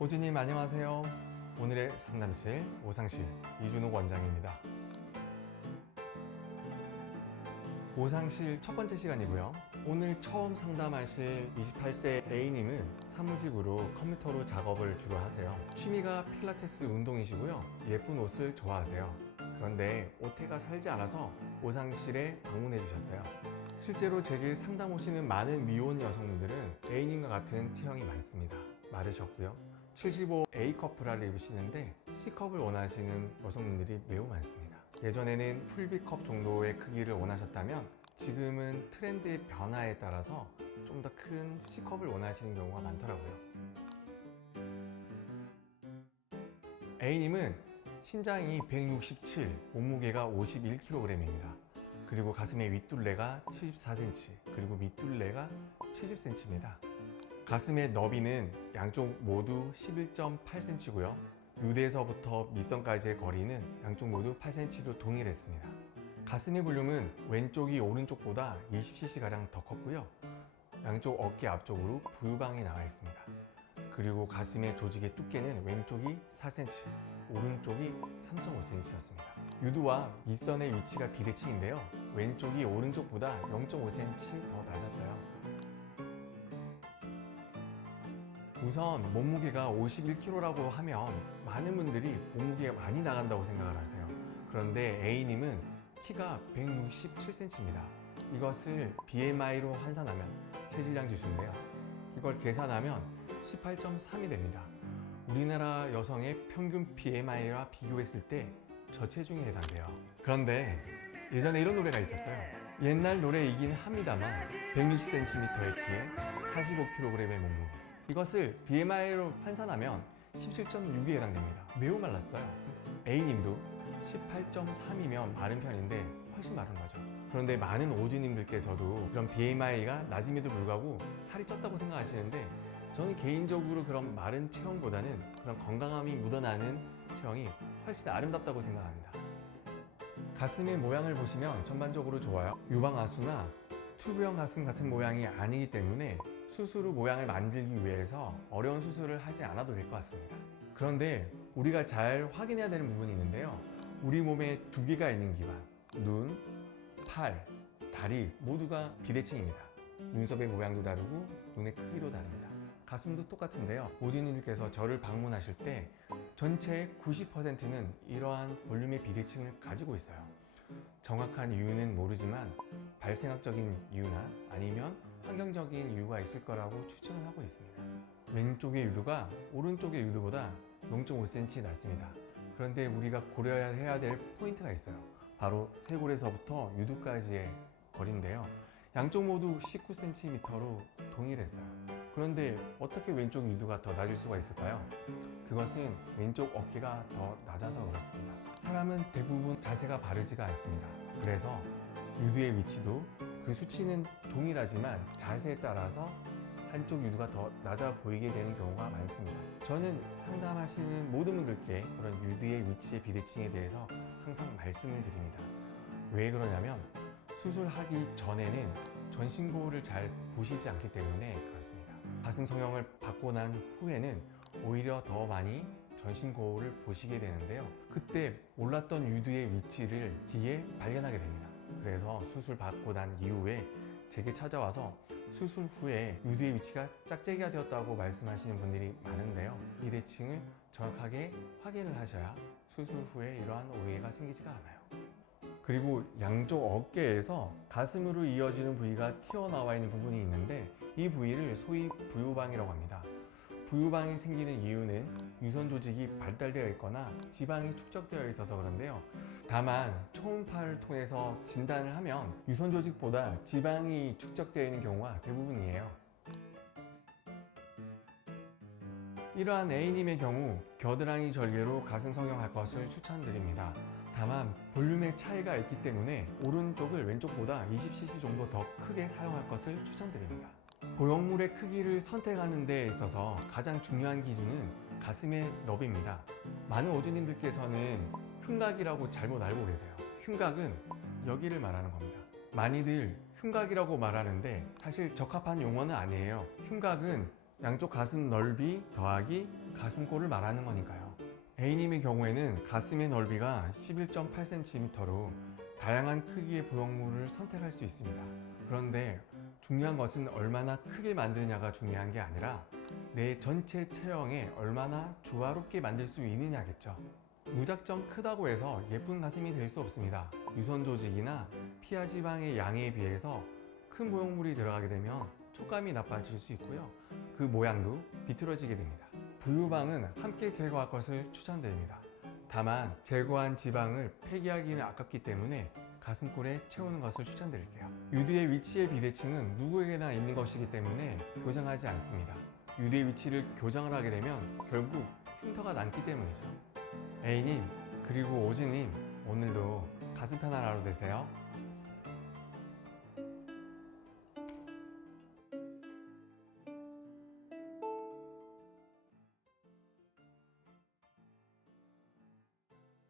호주님 안녕하세요. 오늘의 상담실 오상실 이준욱 원장입니다. 오상실 첫 번째 시간이고요. 오늘 처음 상담하실 28세 A님은 사무직으로 컴퓨터로 작업을 주로 하세요. 취미가 필라테스 운동이시고요. 예쁜 옷을 좋아하세요. 그런데 오태가 살지 않아서 오상실에 방문해 주셨어요. 실제로 제게 상담 오시는 많은 미혼 여성분들은 A님과 같은 체형이 많습니다. 마르셨고요. 75 A컵브라를 입으시는데 C컵을 원하시는 여성분들이 매우 많습니다. 예전에는 풀비컵 정도의 크기를 원하셨다면 지금은 트렌드의 변화에 따라서 좀 더 큰 C컵을 원하시는 경우가 많더라고요. A님은 신장이 167, 몸무게가 51kg입니다. 그리고 가슴의 윗둘레가 74cm, 그리고 밑둘레가 70cm입니다. 가슴의 너비는 양쪽 모두 11.8cm고요. 유대에서부터 밑선까지의 거리는 양쪽 모두 8cm로 동일했습니다. 가슴의 볼륨은 왼쪽이 오른쪽보다 20cc가량 더 컸고요. 양쪽 어깨 앞쪽으로 부유방이 나와 있습니다. 그리고 가슴의 조직의 두께는 왼쪽이 4cm, 오른쪽이 3.5cm였습니다. 유두와 밑선의 위치가 비대칭인데요. 왼쪽이 오른쪽보다 0.5cm 더 낮았어요. 우선 몸무게가 51kg라고 하면 많은 분들이 몸무게가 많이 나간다고 생각을 하세요. 그런데 A님은 키가 167cm입니다. 이것을 BMI로 환산하면 체질량 지수인데요. 이걸 계산하면 18.3이 됩니다. 우리나라 여성의 평균 BMI와 비교했을 때 저체중에 해당돼요. 그런데 예전에 이런 노래가 있었어요. 옛날 노래이긴 합니다만 160cm의 키에 45kg의 몸무게. 이것을 BMI로 환산하면 17.6에 해당됩니다. 매우 말랐어요. A님도 18.3이면 마른 편인데 훨씬 마른 거죠. 그런데 많은 오주님들께서도 그런 BMI가 낮음에도 불구하고 살이 쪘다고 생각하시는데 저는 개인적으로 그런 마른 체형보다는 그런 건강함이 묻어나는 체형이 훨씬 아름답다고 생각합니다. 가슴의 모양을 보시면 전반적으로 좋아요. 유방하수나 튜브형 가슴 같은 모양이 아니기 때문에 수술 후 모양을 만들기 위해서 어려운 수술을 하지 않아도 될 것 같습니다. 그런데 우리가 잘 확인해야 되는 부분이 있는데요. 우리 몸에 두 개가 있는 기관, 눈, 팔, 다리 모두가 비대칭입니다. 눈썹의 모양도 다르고 눈의 크기도 다릅니다. 가슴도 똑같은데요. 오진님께서 저를 방문하실 때 전체의 90%는 이러한 볼륨의 비대칭을 가지고 있어요. 정확한 이유는 모르지만 발생학적인 이유나 아니면 환경적인 이유가 있을 거라고 추측을 하고 있습니다. 왼쪽의 유두가 오른쪽의 유두보다 0.5cm 낮습니다. 그런데 우리가 고려해야 될 포인트가 있어요. 바로 쇄골에서부터 유두까지의 거리인데요. 양쪽 모두 19cm로 동일했어요. 그런데 어떻게 왼쪽 유두가 더 낮을 수가 있을까요? 그것은 왼쪽 어깨가 더 낮아서 그렇습니다. 사람은 대부분 자세가 바르지가 않습니다. 그래서 유두의 위치도 그 수치는 동일하지만 자세에 따라서 한쪽 유두가 더 낮아 보이게 되는 경우가 많습니다. 저는 상담하시는 모든 분들께 그런 유두의 위치의 비대칭에 대해서 항상 말씀을 드립니다. 왜 그러냐면 수술하기 전에는 전신 거울을 잘 보시지 않기 때문에 그렇습니다. 가슴 성형을 받고 난 후에는 오히려 더 많이 전신 거울을 보시게 되는데요. 그때 몰랐던 유두의 위치를 뒤에 발견하게 됩니다. 그래서 수술 받고 난 이후에 제게 찾아와서 수술 후에 유두의 위치가 짝재기가 되었다고 말씀하시는 분들이 많은데요. 비대칭을 정확하게 확인을 하셔야 수술 후에 이러한 오해가 생기지가 않아요. 그리고 양쪽 어깨에서 가슴으로 이어지는 부위가 튀어나와 있는 부분이 있는데 이 부위를 소위 부유방이라고 합니다. 부유방이 생기는 이유는 유선 조직이 발달되어 있거나 지방이 축적되어 있어서 그런데요. 다만 초음파를 통해서 진단을 하면 유선 조직보다 지방이 축적되어 있는 경우가 대부분이에요. 이러한 A님의 경우 겨드랑이 절개로 가슴 성형할 것을 추천드립니다. 다만 볼륨의 차이가 있기 때문에 오른쪽을 왼쪽보다 20cc 정도 더 크게 사용할 것을 추천드립니다. 보형물의 크기를 선택하는 데 있어서 가장 중요한 기준은 가슴의 너비입니다. 많은 오주님들께서는 흉곽이라고 잘못 알고 계세요. 흉곽은 여기를 말하는 겁니다. 많이들 흉곽이라고 말하는데 사실 적합한 용어는 아니에요. 흉곽은 양쪽 가슴 넓이 더하기 가슴골을 말하는 거니까요. A님의 경우에는 가슴의 넓이가 11.8cm로 다양한 크기의 보형물을 선택할 수 있습니다. 그런데 중요한 것은 얼마나 크게 만드느냐가 중요한 게 아니라 내 전체 체형에 얼마나 조화롭게 만들 수 있느냐겠죠. 무작정 크다고 해서 예쁜 가슴이 될 수 없습니다. 유선 조직이나 피하 지방의 양에 비해서 큰 보형물이 들어가게 되면 촉감이 나빠질 수 있고요. 그 모양도 비틀어지게 됩니다. 부유방은 함께 제거할 것을 추천드립니다. 다만 제거한 지방을 폐기하기는 아깝기 때문에 가슴골에 채우는 것을 추천드릴게요. 유두의 위치의 비대칭은 누구에게나 있는 것이기 때문에 교정하지 않습니다. 유두의 위치를 교정을 하게 되면 결국 흉터가 남기 때문이죠. A님 그리고 오지님, 오늘도 가슴 편한 하루 되세요.